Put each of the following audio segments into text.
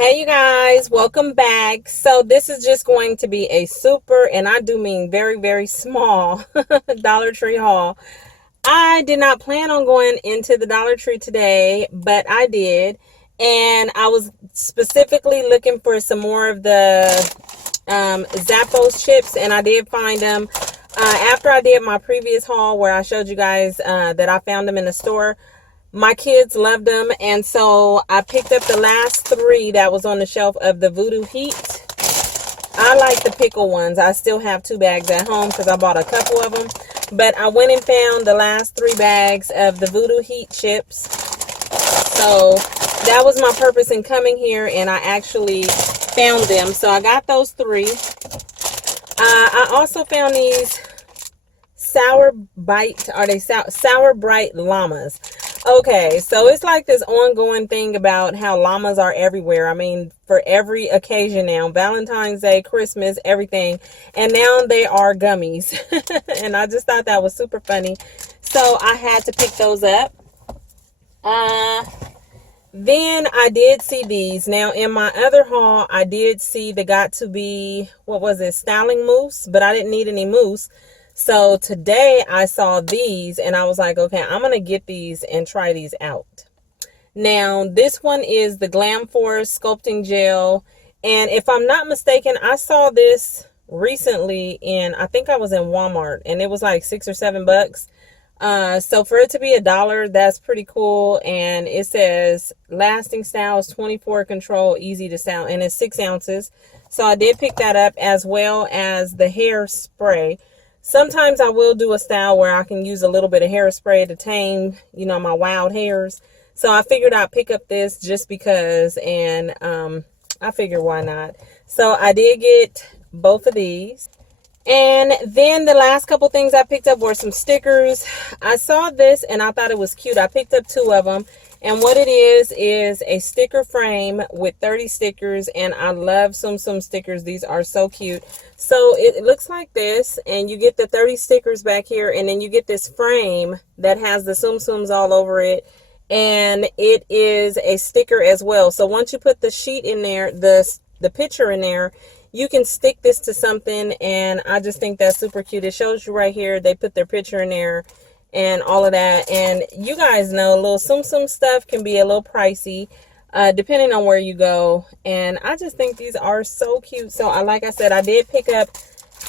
Hey you guys, welcome back. So this is just going to be a super, and I do mean very, very small Dollar Tree haul. I did not plan on going into the Dollar Tree today, but I did. And I was specifically looking for some more of the Zappos chips, and I did find them. After I did my previous haul where I showed you guys that I found them in the store, my kids loved them, and so I picked up the last three that was on the shelf of the Voodoo Heat. I like the pickle ones. I still have 2 bags at home because I bought a couple of them. But I went and found the last 3 bags of the Voodoo Heat chips. So that was my purpose in coming here, and I actually found them. So I got those 3. I also found these Sour Bite. Are they Sour Bright Llamas? Okay, so it's like this ongoing thing about how llamas are everywhere. I mean, for every occasion now, Valentine's Day, Christmas, everything. And now they are gummies. And I just thought that was super funny. So I had to pick those up. Then I did see these. Now, in my other haul, I did see the got to be, what was it, styling mousse, but I didn't need any mousse. So today I saw these and I was like, okay, I'm going to get these and try these out. Now, this one is the Glam Force Sculpting Gel. And if I'm not mistaken, I saw this recently I think I was in Walmart, and it was like $6 or $7. So for it to be $1, that's pretty cool. And it says lasting styles, 24 control, easy to style, and it's 6 ounces. So I did pick that up, as well as the hair spray. Sometimes I will do a style where I can use a little bit of hairspray to tame, my wild hairs. So I figured I'd pick up this just because, and I figured why not. So I did get both of these. And then the last couple things I picked up were some stickers. I saw this and I thought it was cute. I picked up 2 of them. And what it is a sticker frame with 30 stickers. And I love Tsum Tsum stickers. These are so cute. So it looks like this. And you get the 30 stickers back here. And then you get this frame that has the Tsum Tsums all over it. And it is a sticker as well. So once you put the sheet in there, the picture in there, you can stick this to something. And I just think that's super cute. It shows you right here. They put their picture in there and all of that. And you guys know, little Tsum Tsum stuff can be a little pricey depending on where you go. And I just think these are so cute. So like I said, I did pick up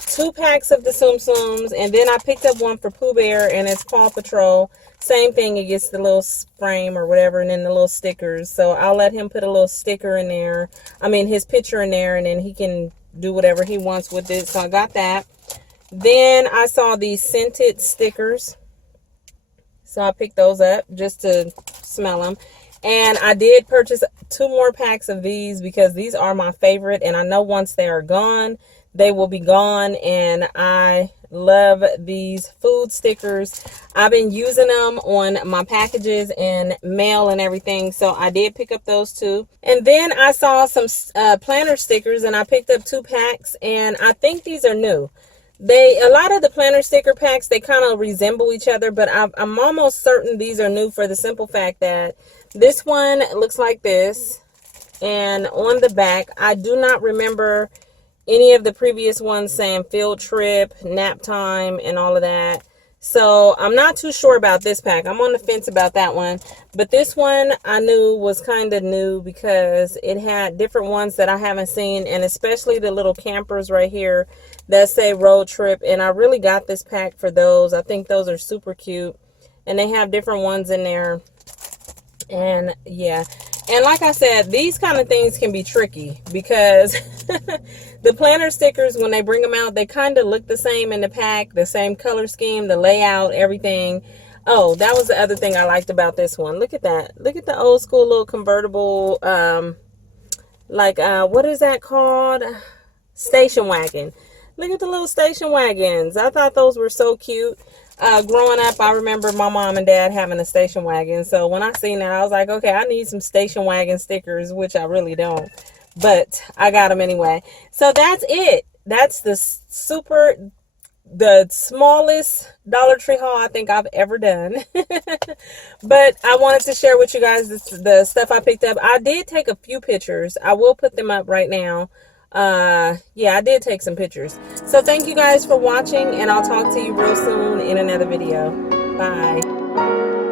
2 packs of the Tsum Tsums, and then I picked up one for Pooh Bear, and it's Paw Patrol. Same thing, it gets the little frame or whatever, and then the little stickers. So I'll let him put a little sticker in there, his picture in there, and then he can do whatever he wants with it. So I got that. Then I saw these scented stickers, so I picked those up just to smell them. And I did purchase 2 more packs of these because these are my favorite. And I know once they are gone, they will be gone. And I love these food stickers. I've been using them on my packages and mail and everything. So I did pick up those 2. And then I saw some planner stickers, and I picked up 2 packs. And I think these are new. A lot of the planner sticker packs, they kind of resemble each other, but I'm almost certain these are new for the simple fact that this one looks like this. And on the back, I do not remember any of the previous ones saying field trip, nap time, and all of that. So I'm not too sure about this pack. I'm on the fence about that one. But this one I knew was kind of new because it had different ones that I haven't seen. And especially the little campers right here that say road trip. And I really got this pack for those. I think those are super cute. And they have different ones in there. And yeah. And like I said, these kind of things can be tricky because the planner stickers, when they bring them out, they kind of look the same in the pack, the same color scheme, the layout, everything. Oh, that was the other thing I liked about this one. Look at that. Look at the old school little convertible, what is that called? Station wagon. Look at the little station wagons. I thought those were so cute. Growing up, I remember my mom and dad having a station wagon. So when I seen that, I was like, okay, I need some station wagon stickers, which I really don't. But I got them anyway. So that's it. That's the super the smallest Dollar Tree haul I think I've ever done. But I wanted to share with you guys the stuff I picked up. I did take a few pictures. I will put them up right now. Yeah, I did take some pictures. So thank you guys for watching, and I'll talk to you real soon in another video. Bye.